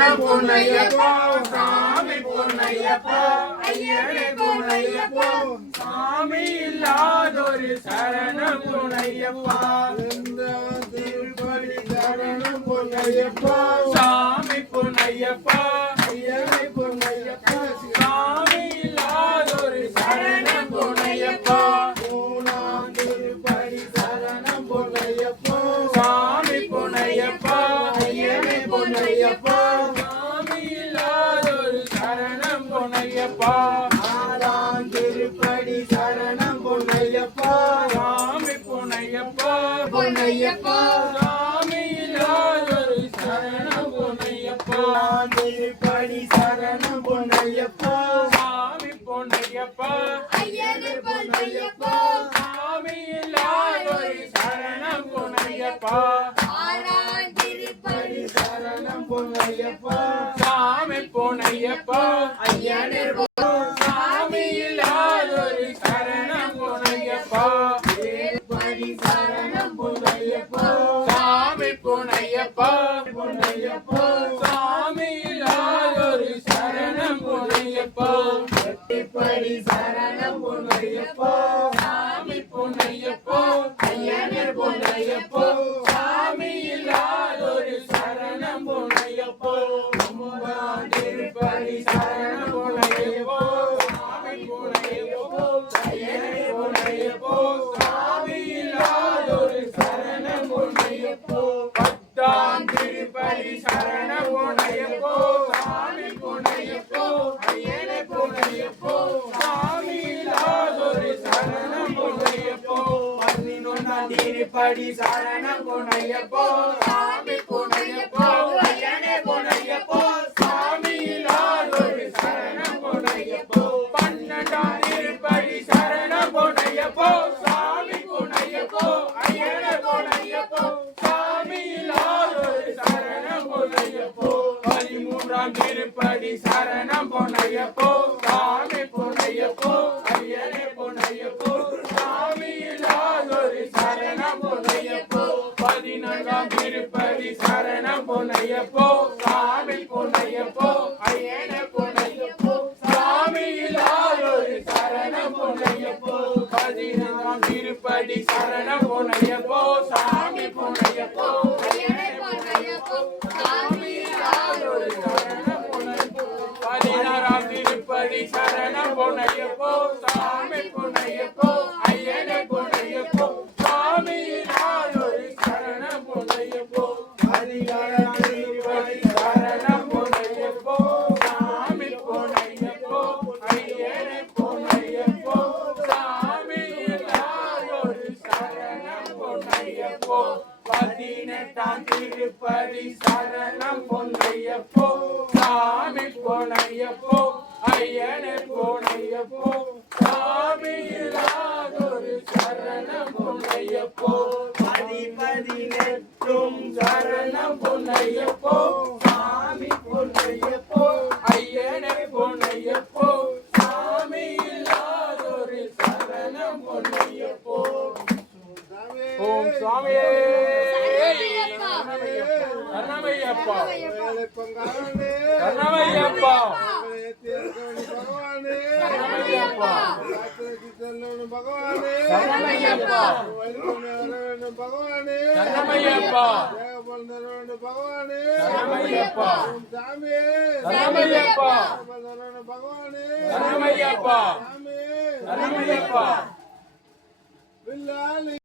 பொன்னையப்போ சாமி பொன்னையப்போ ஐயனே பொன்னையப்போ சாமி இல்லாதொரு சரணம் பொன்னையப்பா திருப்படி சரணம் பொன்னையப்பா சாமி பொன்னையப்பா ஐயனே பொன்னையப்பா சாமி இல்லாதொரு சரணம் பொன்னையப்பா மூணாம் திருப்படி சரணம் பொன்னையப்பா சாமி பொன்னையப்பா ஐயனே பொன்னையப்பா சாமி இல்லாதொரு சரணம் பொன்னையப்பா ஆறாம் திருப்படி சரணம் பொன்னையப்பா சாமி பொன்னையப்பா பொன்னையப்பா சாமி இல்லாதொரு சரணம் பொன்னையப்பா திருப்படி சரணம் பொன்னையப்பா சாமி பொன்னையப்பா ஐயனே பொன்னையப்பா சாமி இல்லாதொரு சரணம் பொன்னையப்பா ஆறாம் திருப்படி சரணம் பொன்னையப்பா சாமி பொன்னையப்பா ஐயனே சாமி இல்லாதொரு சரணம் பொன்னையப்பா திருப்படி சரணம் பொன்னையப்பா சாமி பொன்னையப்பா பொன்னையப்பா சாமி இல்லாதொரு சரணம் பொன்னையப்பா திருப்படி சரணம் பொன்னையப்பா சாமி பொன்னையப்பா ஐயனே பொன்னையப்பா சாமி இல்லாதொரு சரணம் பொன்னையப்பா திருப்படி சரணம் பொன்னையப்பா சாமி பொன்னையப்பா ஐயனே பொன்னையப்பா சாமி இல்லாதொரு சரணம் பொன்னையப்பா பத்தாம் திருப்படி சரணம் பொன்னையப்பா சாமி பொன்னையப்பா ஐயனே பொன்னையப்பா சாமி இல்லாதொரு சரணம் பொன்னையப்பா பதினொன்றாம் திருப்படி சரணம் பொன்னையப்பா சாமி பொன்னையப்பா ஐயனே பொன்னையப்பா சாமி இல்லாதொரு சரணம் பொன்னையப்பா பன்னெண்டாம் திருப்படி சரணம் பொன்னையப்பா சாமி பொன்னையப்பா ஐயனே பொன்னையப்பா சாமி இல்லாதொரு சரணம் பொன்னையப்பா பதிமூன்றாம் திருப்படி சரணம் பொன்னையப்பா சாமி பொன்னையப்பா ஐயனே பொன்னையப்பா சாமி இல்லாதொரு சரணம் பொன்னையப்பா பதினான்காம் திருப்படி சரணம் பொன்னையப்பா சாமி பொன்னையப்பா ஐயனே பொன்னையப்பா சாமி இல்லாதொரு சரணம் பொன்னையப்பா பதினான்காம் திருப்படி சரணம் பொன்னையப்பா சாமி பொன்னையப்பா ஐயனே பொன்னையப்பா சாமி இல்லாதொரு சரணம் பொன்னையப்பா பதினாறாம் திருப்படி சரணம் பொன்னையப்பா சாமி பொன்னையப்பா ஐயனே பொன்னையப்பா சாமி இல்லாதொரு சரணம் பொன்னையப்பா பதினாறாம் திருப்படி சரணம் பொன்னையப்பா சாமி பொன்னையப்பா ஐயனே பொன்னையப்பா சாமி இல்லாதொரு சரணம் பொன்னையப்பா பதினெட்டாம் திருப்படி சரணம் பொன்னையப்பா சாமி பொன்னையப்பா ஐயனே பொன்னையப்பா சாமி இல்லாதொரு சரணம் பொன்னையப்பா பதினெட்டும் சரணம் பொன்னையப்பா சாமி பொன்னையப்பா ஐயனே பொன்னையப்பா சாமி இல்லாதொரு சரணம் பொன்னையப்பா ஓம் சுவாமியே கர்ணமையப்பா கர்ணமையப்பா கர்ணமையப்பா பகவானே கர்ணமையப்பா பகவானே கர்ணமையப்பா பகவானே கர்ணமையப்பா சாமியே கர்ணமையப்பா பகவானே கர்ணமையப்பா சாமியே கர்ணமையப்பா வில்லாலி